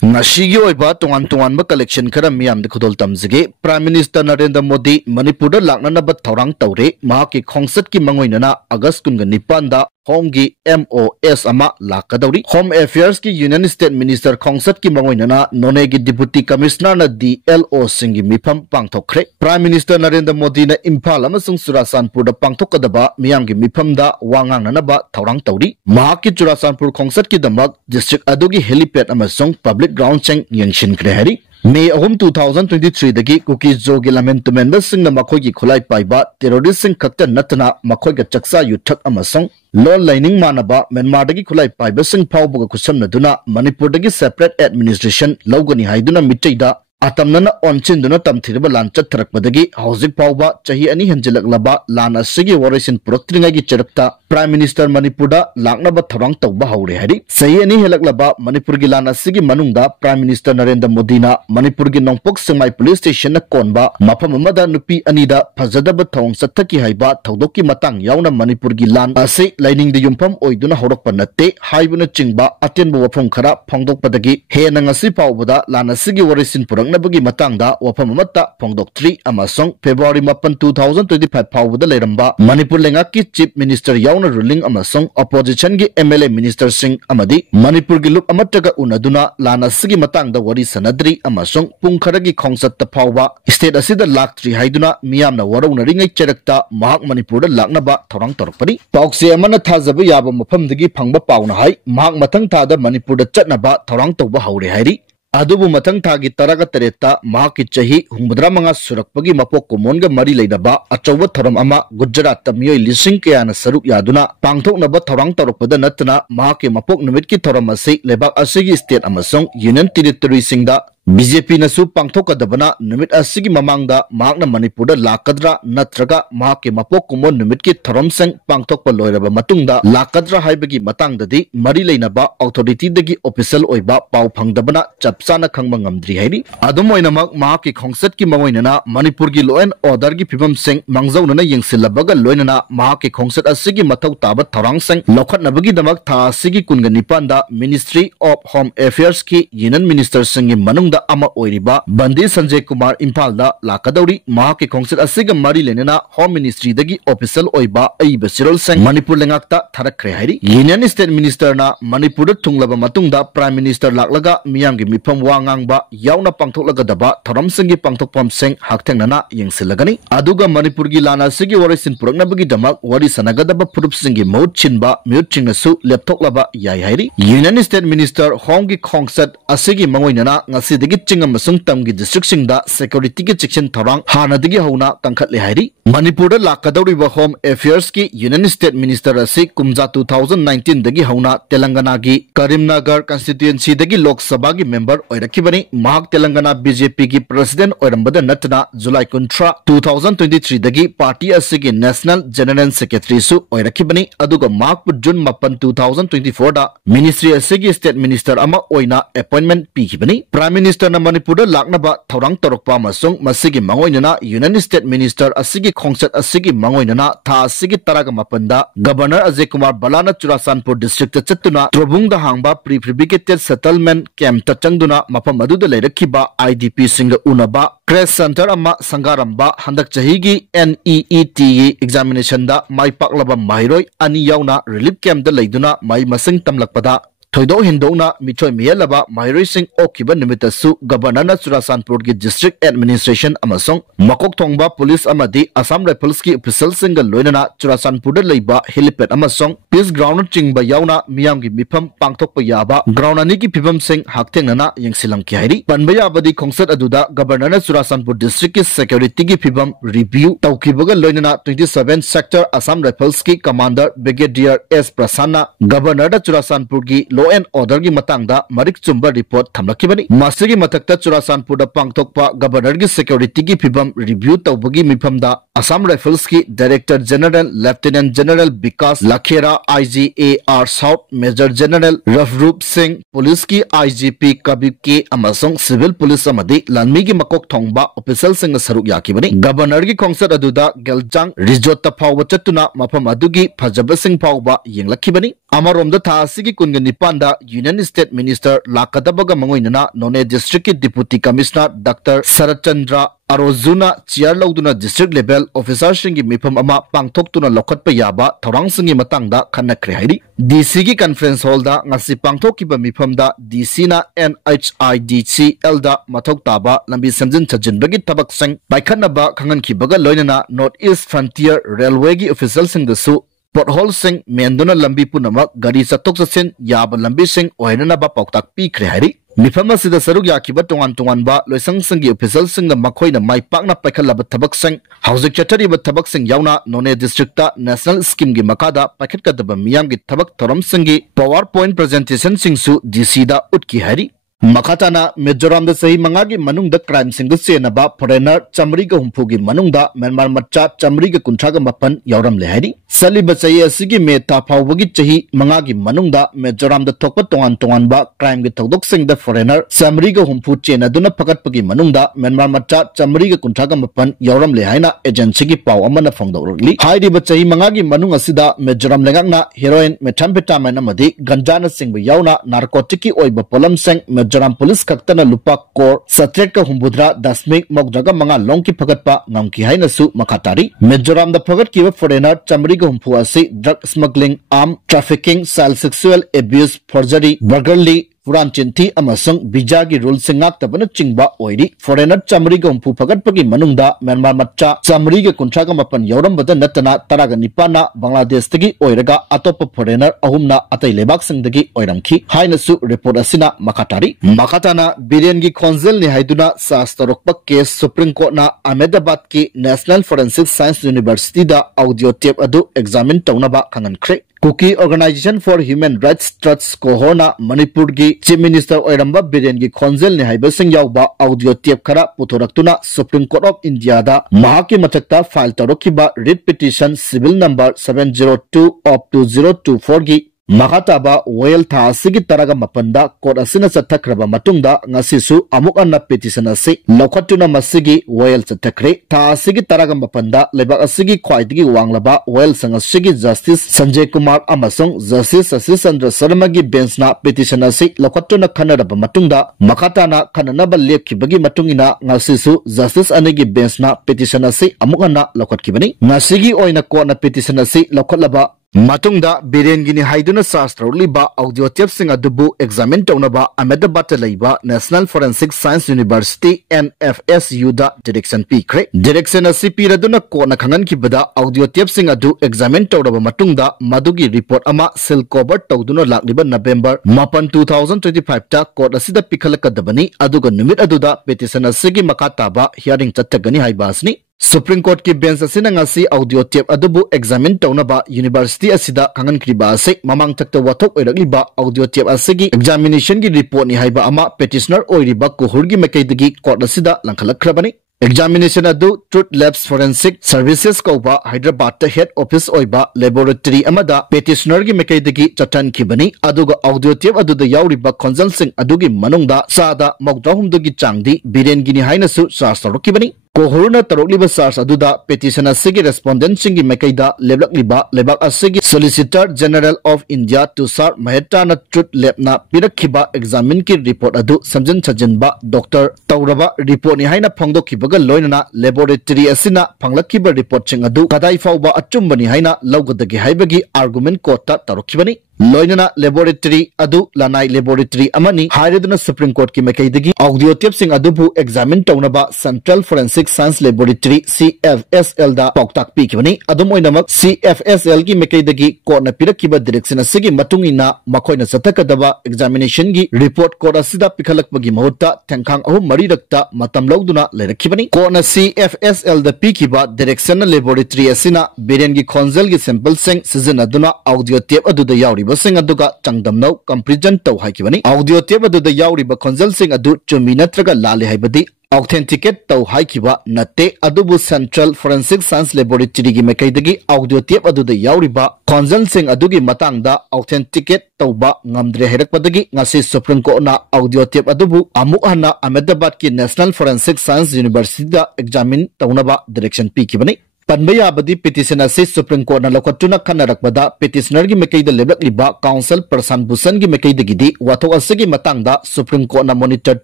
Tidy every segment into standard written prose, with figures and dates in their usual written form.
तोान तोान कलेक्शन खर मियाम खुदोल तमजगे प्राइम मिनिस्टर नरेंद्र मोदी मणिपुर लाकनब थौरांग तौरे माकी खोंसत की मंगोइनना अगस्त कुन निपान होम की MOS लाकदौरी होम अफेयर्स की यूनियन स्टेट मिनिस्टर खोंसत की मंगोइनना नोने की डिप्यूटी कमिश्नर न DLO सिंह मिफम पांगथोखरे प्राइम मिनिस्टर नरेंद्र मोदी ने इम्फाल अमसुंग चुराचांदपुर पांगथोकदबा मियाम की मिफमदा वांगांगनब थौरांग तौरी माकी चुराचांदपुर खोंसत की दमक डिस्ट्रिक्ट अदुगी हेलीपैड अमसुंग पब्लिक ग्राउंड चेंग यंगशिनख्रे हरी May 2023 dagi Cookies Jogi Lamen Tumenda Singh na makhoi ki khulai paiba terrorist sing khakta natna makhoi ga chaksa yuthak amasong law lining manaba Myanmar dagi khulai paiba sing phawbu ga khusam naduna Manipur dagi separate administration lawgani haiduna mitchaida atamnana onchin tamthirba lan chatharakpadagi hauzik phawba chahi ani hanjilaklaba lan asigi warisin puraktringa gi charakta Prime Minister Manipur da laknaba thorang tawba haure hari sahi ani helaklaba Manipur gi lan asigi manungda Prime Minister Narendra Modi na Manipur gi nongpok Sengmai Police Station na konba mafam amada nupi anida phajadaba thong sathaki haiba thodokki matang yauna Manipur gi lan ase lining de yumpam oiduna horokpa natte haibuna chingba atenba wafam khara phongdokpadagi he na ngasi pawbada lan asigi warisin nabagi matangda wafam amata phongdoktri amasong February 8 2025 phawbada leramba Manipur lengaki chief minister yauna ruling amasong opposition gi MLA minister sing amadi Manipur gi luk amataga unaduna lana sigi matangda wari sanadri amasong pungkharagi khongsat ta phawba state asida laktri haiduna miyamna warona ringai cherakta mahak Manipur da laknaba thorang torpari paukse amana thajaba yaba mafamdagi phangba pauna hai mahak mathang thada Manipur da chatnaba thorang tawba haure hairi अदुबु मथंग थागी तरगा तरेता माकी चही हुंबद्रा मंगा सुरकपगी मपोक कोमोनगा मरी लेदबा अचौब थरम अमा गुजरात तमियोय लिसिंग कयाना सरुक यादुना पांगथोकनब थौरांग तौरकपदा नतना माकी मपोक नुमित की थौरम असे लेबाक असेगी स्टेट अमसोंग यूनियन टेरिटरी सिंगदा BJP nasu pangthokadabana numit asigi mamangda mahakna Manipur da lakadra natraga mahake mapok kumon numit ki tharamsang pangthokpa loiraba matungda lakadra haibagi matangdadi mari leinaba authority dagi official oiba pau phangdabana chapsana khangba ngamdri hairi adum oinamak mahake khongsat ki mangoinana Manipur gi law and order gi phibam seng mangjaunana yengsilabaga loinana mahake khongsat asigi mathau taba tharangsang lokhatnabagi damak tha asigi kunga nipanda Ministry of Home Affairs ki union minister sing manungda ama oiriba Bandi Sanjay Kumar Imphal da lakadori mahake khongsat asiga mari lenena Home Ministry dagi official oiba aiba sirol sang Manipur lengakta tharakhre hairi Union State Minister na Manipur da thunglaba matungda Prime Minister laklaga miyamgi mifam wangangba yauna pangthoklaga daba thoram sangi pangthokpam seng hakthengnana yengsilagani aduga Manipur gi lana sigi warisin puraknabagi damak wari sanagadaba purup singi maut chinba miut chingnasu lepthoklaba yai hairi Union State Minister Home gi khongsat asigi mangoinana ngasi Chingam Masung Tamgi district singda security ki section thorang hanadigi hauna tangkhat le hairi Manipur da lakadori ba Home Affairs ki Union State Minister asi kumja 2019 dagi hauna Telangana gi Karimnagar constituency dagi Lok Sabha gi member oirakibani mahak Telangana BJP ki president oirambada natna July 2023 dagi party asi gi National General Secretary su oirakibani aduga mahak June 8 2024 da ministry asi gi state minister ama oina appointment pikibani Prime Minister na Manipur da laknaba thorang torokpa masung masigi mangoinana Union State Minister asigi khongsat asigi mangoinana tha asigi taraga mapanda Governor Ajay Kumar Balana Churasanpur district ta chatuna Trobung da hangba prefabricated settlement camp ta changduna mafam adu da leirakhiba IDP singa unaba Crash Center ama sangaramba handak chahigi NEET examination da mai paklaba mairoi ani yauna relief camp da leiduna mai masing tamlakpada Thoido Hindona Michoi Mielaba Mahiroi Singh Okiba Nimitasu Governor Churasanpur ki District Administration Amasong Makok Thongba Police Amadi Assam Rifles ki official single loinana Churasanpur da leiba helipad amasong Peace Ground chingba yauna miyam gi mifam pangthokpa yaba ground ani ki phibam sing hakthengnana yengsilam ki hairi panba yabadi khongsat aduda Governor Churasanpur District ki security ki phibam review tawkibaga loinana 27 sector Assam Rifles ki Commander Brigadier S Prasanna Governor Churasanpur ki law and order gi matangda marik chumba report thamlakibani masigi mathakta Churasanpur da pangthokpa governor gi security gi phibam review tawbagi mifamda Assam Rifles ki Director General Lieutenant General Vikas Lakhera IGAR South Major General Rafrup Singh Police ki IGP Kabir K amasong Civil Police amadi lanmi gi makok thongba official sing saruk yakibani governor gi khongsat aduda Geljang Resort ta phawba chatuna mafam adugi phajaba sing phawba yenglakibani अमरोमदा था सिगी कुनगा निपांदा union state minister लाकदबगा मंगोइनना नोने district की deputy commissioner doctor शरद चंद्र अरोजुना chair लौदुना district level officer सिंगी मिफम अमा पांगथोक्तुना लौखटपा याबा थौरांग सिंगी मतंगदा खन्नख्रे हाइरि DC की conference hall दा ngasi पांगथोकिबा मिफमदा DC ना NHIDCL दा मथौक ताबा लंबी समजिन छजिनबगी थबक संग पाइखनबा खंगनखिबगा लोइनना north east frontier railway की ऑफिशियल सिंगदसु पोटहोल सिंह मेंदुना लंबी पुनमक गाड़ी चत्थोक चत्सिन याब लंबी सिंह ओहिननबा पाउताक पीख्रे हाइरि मिफम असिदा सरुक याखिबा तोंगान तोंगानबा लोइसंग सिंगी ऑफिशियल सिंग मखोइना माइपाकना पाइखलबा थबक संग हौजिक चटरिबा थबक सिंग यावना नोने डिस्ट्रिक्ट नेशनल स्कीम की मकादा पाइखटकदबा मियाम की थबक theorem सिंगी power point presentation सिंगसु DC दा उटकी हाइरि मखाताना मिजोराम द सही मंगा की मनुंग द क्राइम सिंग सेनबा फॉरेनर चमरी का हुंफू की मनुंग दा म्यांमार मच्चा चमरी का कुंठा का मपन यौरम लेहरी सलीब चही असिगी में ताफावगी चही मंगा की मनुंग दा मिजोराम द थोकप तोंगान तोंगान बा क्राइम के थौदोक सिंग द फॉरेनर चमरी का हुंफू चेन अदुना फकटपगी मनुंग दा म्यांमार मच्चा चमरी का कुंठा का मपन यौरम लेहाइना एजेंसी की पाव अमना फोंदोरली हाइरिबा चही मंगा की मनुंग असिदा मिजोराम लेंगाकना हेरोइन मेथाम्फेटामाइन अमदी गंजाना सिंग यावना नारकोटिक की ओइबा पोलम सिंग मिजोराम पुलिस खक्तना लुपा कोर सत्रेट का हुंबुद्रा दशमिक मौद्रगा मंगा लोंग की फगटपा ngam की हाइनसु मखातारी मिजोराम द फगट की फॉरेनर चमरी का हुंफू असी drug smuggling arm trafficking child sexual abuse forgery burglary फुरान चिंथी अमसंग बीजा की रूल सिंगाक्तबन चिंगबा ओइरी फॉरेनर चमरी का हुंफू फगटपगी मनुंगदा म्यांमार मच्चा चमरी के कुंठा का मपन यौरमबद नतना तरागा निपाना बांग्लादेश तगी ओइरगा अतोप फॉरेनर अहुमना अतै लेबाक सिंगदगी ओइरमखी हाइनसु रिपोर्ट असिना मखातारी मखाताना बिरेन की खोंजल ने हाइदुना सास्तरोकप केस सुप्रीम कोर्ट ना अहमदाबाद की नेशनल फोरेंसिक साइंस यूनिवर्सिटी दा ऑडियो टेप अदु एग्जामिन तौनबा खंगनख्रे Kuki organisation for human rights trust कोहोना मणिपुर की चीफ मिनिस्टर ओइरंबा बिरेन की खोंजल ने हाइबसिंग याउबा ऑडियो टेप खरा पुथोरक्तुना सुप्रीम कोर्ट ऑफ इंडिया दा महाकी मथक्ता फाइल तौरखिबा writ petition civil number 702 of 2024 की मखाताबा वेल था सिगी तरगा मपंदा कोर्ट असिना चथख्रबा मतुंगदा ngasisu amuk anna petition asi lokhatuna masigi वेल चथख्रे था सिगी तरगा मपंदा लेबा असigi ख्वाइदगी वांगलबा वेल संगसिगी जस्टिस संजय कुमार अमसंग जस्टिस शशि चंद्र शर्मा की बेंचना petition asi lokhatuna खनरबा मतुंगदा मखाताना खननबा लेपखिबगी मतुंगिना ngasisu जस्टिस अनेगी बेंचना petition asi amuk anna lokhatखिबनी ngasiगी ओइना कोर्टना petition asi lokhatlaba मतुंगदा बिरेनगिनी हाइदुना शास्त्रौलिबा ऑडियो टेप सिंग अदुबु एग्जामिन तौनबा Ahmedabad लैबा national forensic science university NFSU दा डायरेक्शन पीख्रे डायरेक्शन असि पीरदुना कोना खंगनखिबदा ऑडियो टेप सिंग अदु एग्जामिन तौरबा मतुंगदा मदुगी रिपोर्ट अमा सिल कवर तौदुना लाक्लिबा नवेंबर 9 2025 ता कोर्ट असिदा पिखलकदबनी अदुगा निमित अदुदा पेटिशन असिगी मखाताबा हियरिंग चत्तगनी हाइबासनी सुप्रीम कोर्ट की बेंच असिना ngasi ऑडियो टेप अदुबु एग्जामिन तौनबा यूनिवर्सिटी असिदा खंगनखिबा असे ममांग तक्ता वथोक ओइरक्लिबा ऑडियो टेप असिगी एग्जामिनेशन की रिपोर्ट नि हाइबा अमा पेटिशनर ओइरिबा कोहुरगी मकैदगी कोर्ट असिदा लंखलखरबनी एग्जामिनेशन अदु ट्रुथ लैब्स फोरेंसिक सर्विसेज कौबा हैदराबाद हेड ऑफिस ओइबा लेबोरेटरी अमदा पेटिशनर की मकैदगी चटनखिबनी अदुगा ऑडियो टेप अदुदा याउरिबा खोंजल सिंग अदुगी मनुंगदा सादा मौद्राहुमदगी चांगदी बिरेनगिनी हाइनसु शास्त्ररोकिबनी कोहुरुना तरोकलिबा चार्ज अदुदा पेटिशन असिगी रेस्पोंडेंट सिंगी मकैदा लेबलक्लिबा लेबाक असिगी solicitor general of India Tushar मेहताना ट्रुथ लैबना पिरखिबा एग्जामिन की रिपोर्ट अदु समजन छजनबा डॉक्टर तौरबा रिपोर्ट नि हाइना फोंदोखिबगा लोइनना लेबोरेटरी असिना फंगलखिबा रिपोर्ट सिंग अदु कदाई फाउबा अचुंबनी हाइना लौगदगी हाइबगी आर्गुमेंट कोर्टा तरोखिबनी लोइनना लेबोरेटरी अदु लानाई लेबोरेटरी अमनी हाइरेदुना सुप्रीम कोर्ट की मकैदगी ऑडियो टेप सिंग अदुबु एग्जामिन तौनबा central forensic science laboratory CFSL दा पौताक पीखिबनी अदुम ओइनमक CFSL की मकैदगी कोर्टना पिरखिबा डायरेक्शन असिगी मतुंगिना मखोइना चथकदबा एग्जामिनेशन की रिपोर्ट कोर्ट असिदा पिखलकपगी महुत्ता थेंखांग अहु मरीरक्ता मतम लौदुना लेरखिबनी कोर्टना CFSL दा पीखिबा डायरेक्शन लेबोरेटरी असिना बिरेन की खोंजल की सैंपल सिंग सिजनदुना ऑडियो टेप अदुदा याउरी बसिंग अदुगा चंगदमनौ कंप्रीजन तौ हाइकिबनी ऑडियो टेप अदुदा याउरिबा खोंजल सिंग अदु चुमी नत्रगा लाले हाइबदी ऑथेंटिकेट तौ हाइकिबा नते अदुबु सेंट्रल फोरेंसिक साइंस लेबोरेटरी की मकैदगी ऑडियो टेप अदुदा याउरिबा खोंजल सिंग अदुगी मतंगदा ऑथेंटिकेट तौबा ngamdre हेरकपदगी ngasi सुप्रीम कोर्ट ना ऑडियो टेप अदुबु अमुक हना अहमदाबाद की नेशनल फोरेंसिक साइंस यूनिवर्सिटी दा एग्जामिन तौनबा डायरेक्शन पीकिबनी पनबयाबदी पिटिशन असे सुप्रीम कोर्ट न लौकटुना खनरकबदा पिटिशनर की मकईद लेबलिबा काउंसिल प्रशांत भूषण की मकईदगिदी वाथोक असगी मतंगदा सुप्रीम कोर्ट न मॉनिटर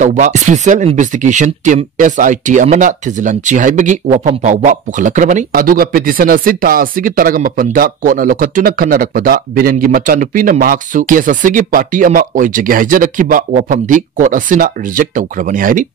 तौबा स्पेशल इन्वेस्टिगेशन टीम SIT अमना थिजिलंची हाइबगी वफम फाउबा पुखलक्रबनी अदुगा पिटिशन असे ता असगी तरग मपंदा कोर्ट न लौकटुना खनरकबदा बिरेन की मचानुपी न महाक्सु केस असगी पार्टी अमा ओइजगे हाइजरखिबा वफमदी कोर्ट असिना रिजेक्ट तौखरबनी हाइरी